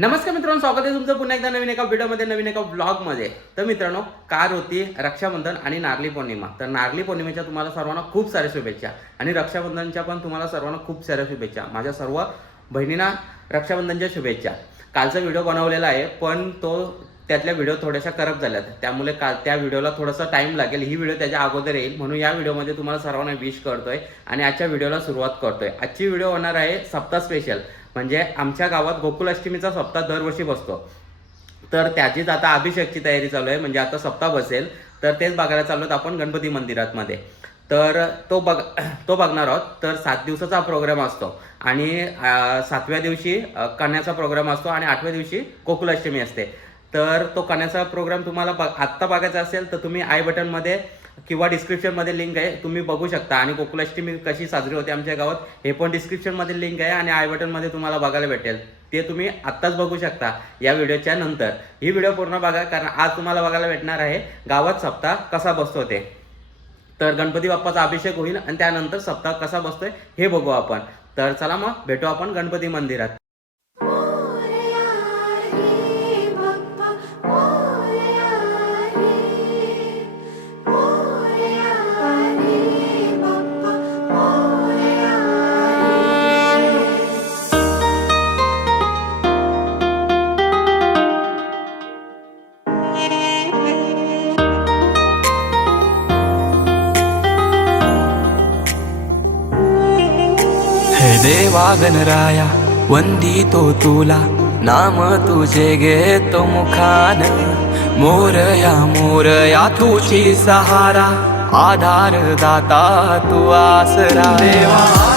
नमस्कार मित्रांनो स्वागत आहे तुमचं पुन्हा एकदा नवीन एका व्हिडिओमध्ये नवीन एका ब्लॉगमध्ये तर मित्रांनो कार होती रक्षाबंधन आणि नारली पौर्णिमा. तर नारली पौर्णिमेच्या तुम्हाला सर्वांना खूप साऱ्या शुभेच्छा. आणि रक्षाबंधनच्या पण तुम्हाला सर्वांना खूप साऱ्या शुभेच्छा. माझ्या सर्व बहिणींना रक्षाबंधनच्या शुभेच्छा. कालचा व्हिडिओ बनवलेला आहे पण तो त्यातल्या व्हिडिओ थोड्याशा करप झाल्यात. त्यामुळे काल त्या व्हिडिओला थोडासा टाईम लागेल. ही व्हिडिओ त्याच्या अगोदर येईल. म्हणून या व्हिडिओमध्ये तुम्हाला सर्वांना विश करतोय आणि आजच्या व्हिडिओला सुरुवात करतोय. आजची व्हिडिओ होणार आहे सप्ताह स्पेशल म्हणजे आमच्या गावात गोकुलाष्टमीचा सप्ताह दरवर्षी बसतो. तर त्याचीच आता अभिषेकची तयारी चालू आहे. म्हणजे आता सप्ताह बसेल. तर तेच बघायला चाललो आहोत आपण गणपती मंदिरात मध्ये तर तो बघ तो बघणार आहोत. तर सात दिवसाचा प्रोग्राम असतो. आणि सातव्या दिवशी कन्याचा प्रोग्राम असतो आणि आठव्या दिवशी गोकुलाष्टमी असते. तर तो कन्याचा प्रोग्राम तुम्हाला बघ आत्ता बघायचा असेल तर तुम्ही आय बटनमध्ये किंवा डिस्क्रिप्शनमध्ये लिंक आहे तुम्ही बघू शकता. आणि गोकुलाष्टमी कशी साजरी होते आमच्या गावात हे पण डिस्क्रिप्शनमध्ये लिंक आहे आणि आय बटनमध्ये तुम्हाला बघायला भेटेल. ते तुम्ही आत्ताच बघू शकता या व्हिडिओच्या नंतर. ही व्हिडिओ पूर्ण बघा कारण आज तुम्हाला बघायला भेटणार आहे गावात सप्ताह कसा बसतो ते. तर गणपती बाप्पाचा अभिषेक होईल आणि त्यानंतर सप्ताह कसा बसतोय हे बघू आपण. तर चला मग भेटू आपण गणपती मंदिरात. देवा गणराया वंदितो तुला नाम तुझे घेतो मुखान मोरया मोरया तुझी सहारा आधार दाता तू आसरा देवा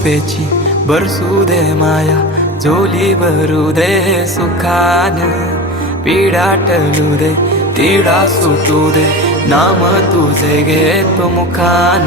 कृपेची बरसू दे माया झोली भरू दे सुखान. पीडा टळू दे तिडा सुटू दे नाम तुझे घेतो मुखान.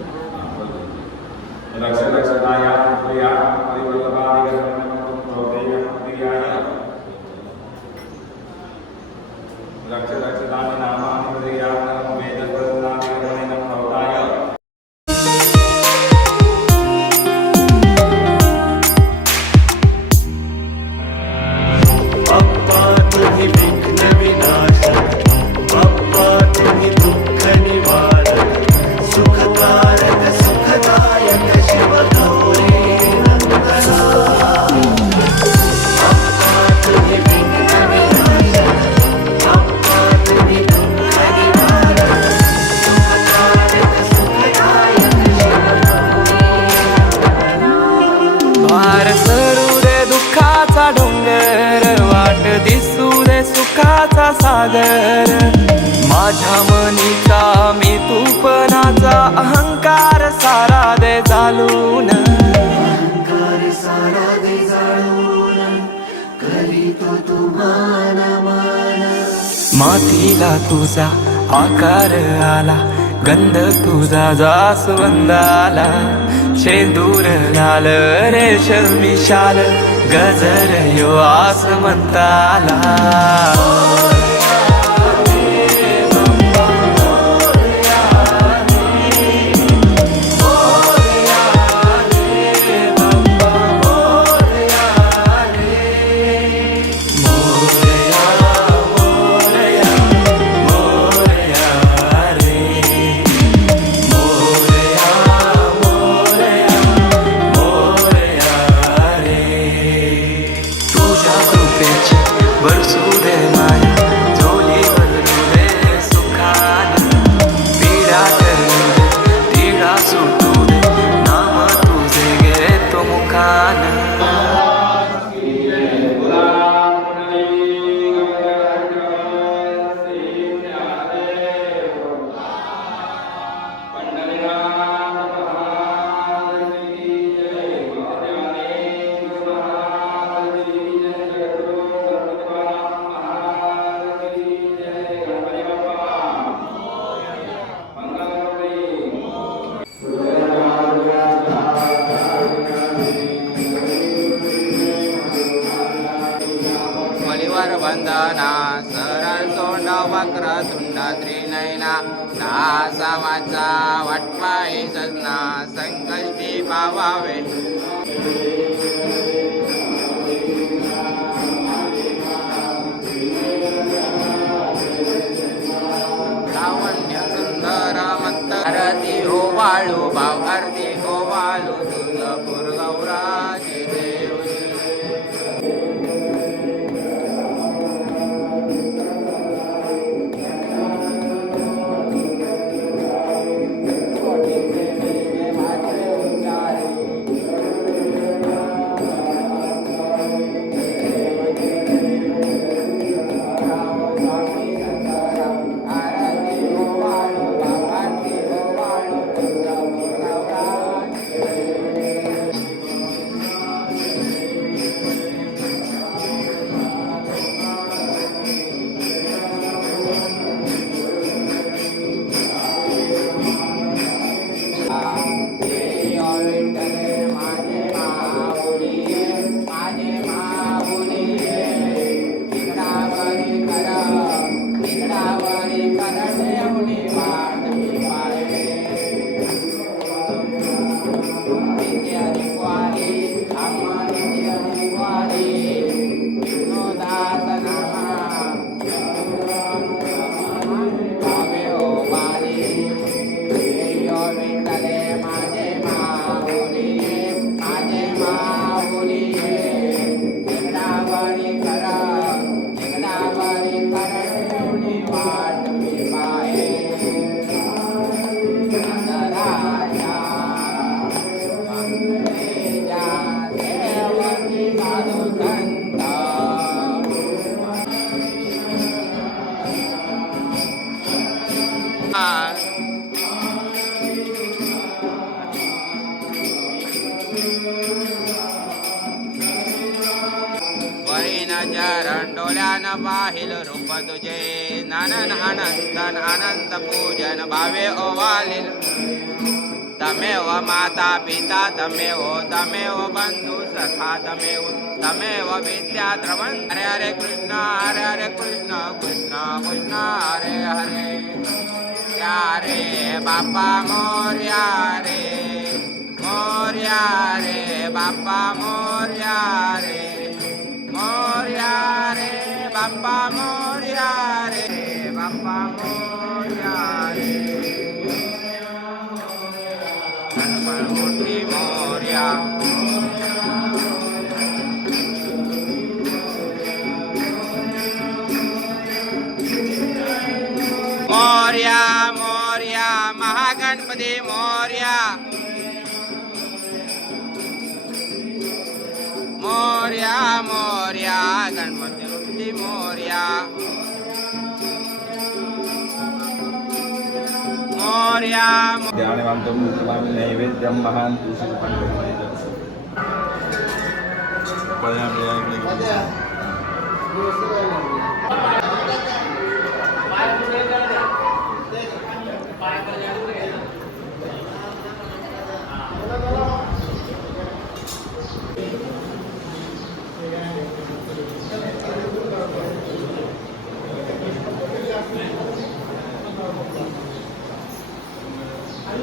रक्ष रक्षदानि नामानि प्रियाय प्रेमाचा सागर. माझ्या मनीचा मी तूपणाचा अहंकार सारा दे चालून मातीला तुझा आकार आला गंध तुझा जास्वंदाला. शेंदूर लाल रेशम विशाल गजर यो आसमंताला. नासा वाचा वटपाई सजना संकष्टी पावावे. लावण्य सुंदर मत्त आरती हो ओवाळू भाव चरण पाहिल रूप तुझे. नानन अनंतन अनंत पूजन भावे ओवालिल तमेव माता पिता तमेव तमेव बंधू सखा तमेव तमेव विद्या द्रवण. हरे हरे कृष्ण हरे हरे कृष्ण कृष्ण कृष्ण हरे हरे. या रे बापा मोर्या रे मोर्या रे बापा मोर्या बाप्पा मोर्या रे बाप्पा मोर्या रे गणपती मोर्या मोर्या ध्यानवन्तं कृपामि नैवेद्यं महान्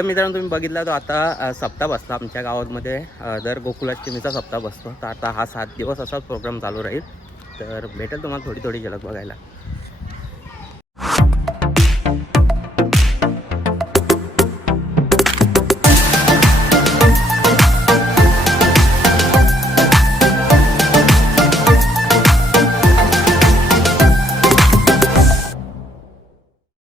तर मित्रांनो तुम्ही बघितला तो आता सप्ताह बसला आमच्या गावामध्ये. दर गोकुलाष्टमीचा सप्ताह बसतो. तर आता हा सात दिवस असाच प्रोग्राम चालू राहील. तर भेटेल तुम्हाला थोडी थोडी झलक बघायला.